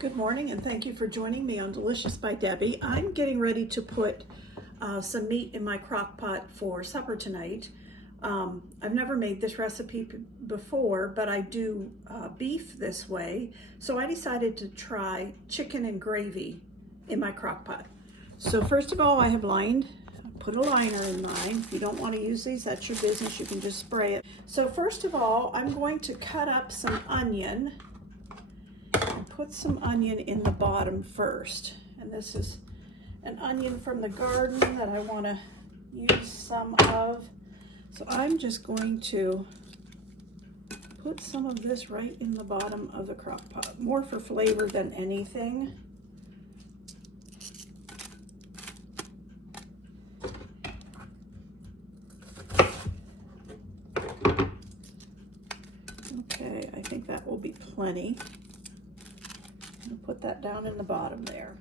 Good morning and thank you for joining me on Delicious by Debbie. I'm getting ready to put some meat in my crock pot for supper tonight. I've never made this recipe before, but I do beef this way. So I decided to try chicken and gravy in my crock pot. So first of all, I have put a liner in mine. If you don't want to use these, that's your business. You can just spray it. So first of all, I'm going to cut up some onion. Put some onion in the bottom first, and this is an onion from the garden that I want to use some of, so I'm just going to put some of this right in the bottom of the crock pot, more for flavor than anything. Okay, I think that will be plenty. Put that down in the bottom there.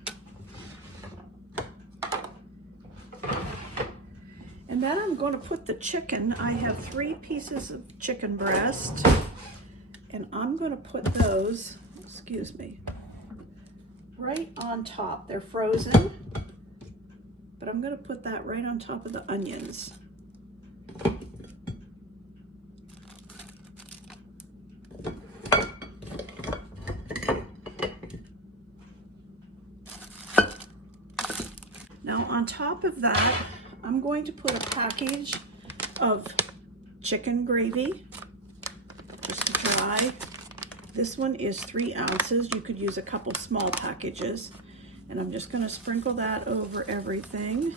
And then I'm going to put the chicken. I have 3 pieces of chicken breast, and I'm going to put those, excuse me, right on top. They're frozen, but I'm going to put that right on top of the onions. Now on top of that, I'm going to put a package of chicken gravy, just to dry. This one is 3 ounces. You could use a couple small packages. And I'm just going to sprinkle that over everything.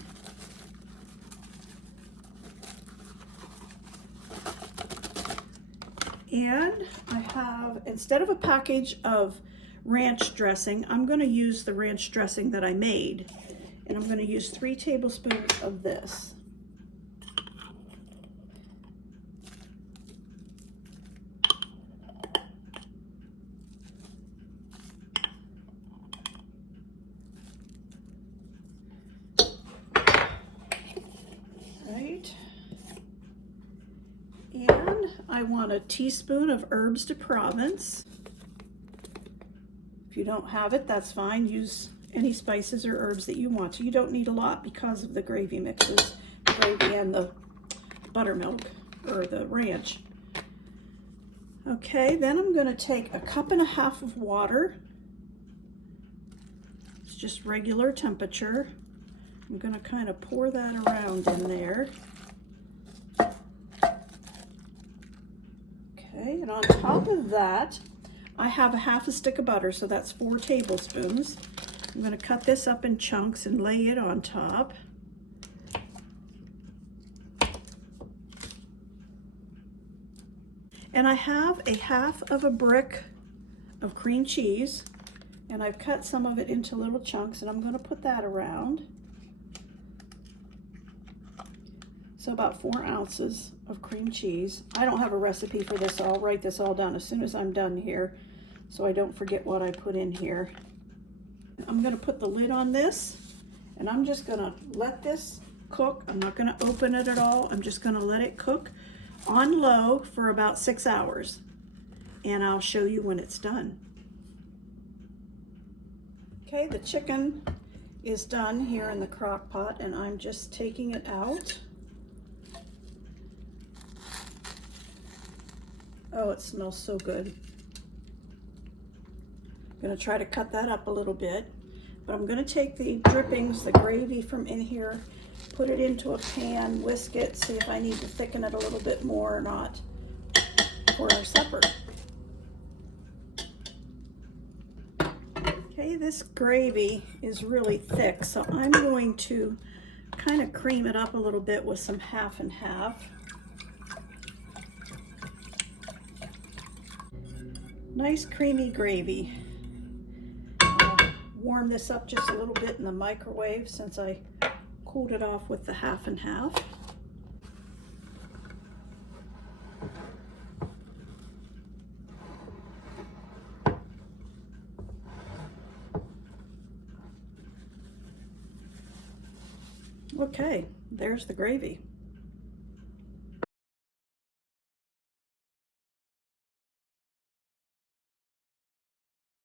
And I have, instead of a package of ranch dressing, I'm going to use the ranch dressing that I made. And I'm going to use 3 tablespoons of this. Right. And I want a teaspoon of herbs de Provence. If you don't have it, that's fine. Use any spices or herbs that you want to. You don't need a lot because of the gravy mixes, the gravy and the buttermilk or the ranch. Okay, then I'm going to take 1.5 cups of water. It's just regular temperature. I'm going to kind of pour that around in there. Okay, and on top of that, I have 1/2 stick of butter, so that's 4 tablespoons. I'm going to cut this up in chunks and lay it on top. And I have 1/2 brick of cream cheese, and I've cut some of it into little chunks, and I'm going to put that around. So about 4 ounces of cream cheese. I don't have a recipe for this, so I'll write this all down as soon as I'm done here, so I don't forget what I put in here. I'm going to put the lid on this, and I'm just going to let this cook. I'm not going to open it at all. I'm just going to let it cook on low for about 6 hours, and I'll show you when it's done. Okay, the chicken is done here in the crock pot, and I'm just taking it out. Oh, it smells so good. I'm going to try to cut that up a little bit, but I'm going to take the drippings, the gravy from in here, put it into a pan, whisk it, see if I need to thicken it a little bit more or not for our supper. Okay, this gravy is really thick, so I'm going to kind of cream it up a little bit with some half and half. Nice creamy gravy. Warm this up just a little bit in the microwave since I cooled it off with the half and half. Okay, there's the gravy.